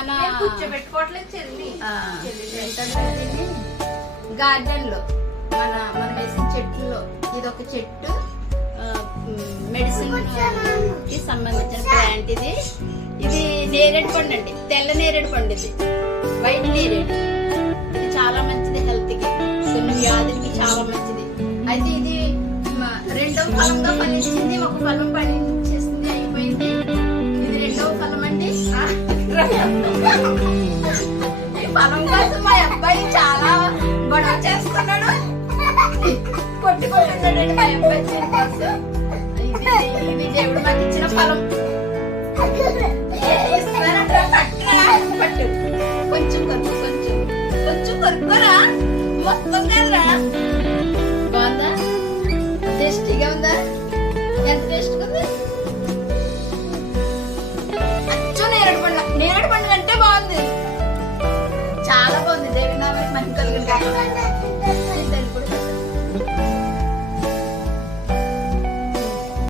మన గార్డెన్ లో మనం వేసిన చెట్లలో ఇదొక చెట్టు, మెడిసిన్ కి సంబంధించిన ప్లాంట్ ఇది. ఇది నేరేడు పండు అండి, తెల్ల నేరేడు పండు. ఇది వైట్ నేరేడు. ఇది చాలా మంచిది హెల్త్ కి, కొన్ని వ్యాధులకి చాలా మంచిది. అయితే ఇది రెండవ ఫలంగా ఫలించింది. ఒక ఫలం ఫలించేసింది, అయిపోయింది. ఇది రెండవ ఫలం అండి. ఈ ఫలం కోసం మా అబ్బాయి చాలా గొడవ చేస్తున్నాడు, కొట్టుకుంటున్నాడండి మా అబ్బాయి కోసం. ఇది దేవుడు మాకు ఇచ్చిన ఫలం. పట్టు కొంచెం కొరకు, కొంచెం కొరుకోరా, మొత్తం కదరా. బాగుందా? టేస్టీగా ఉందా? ఎంత టేస్ట్గా ఉంది? అచ్చు నేరేడు పండు కంటే బాగుంది, చాలా బాగుంది. దేవుడి నామానికి మంచి కలిగింది.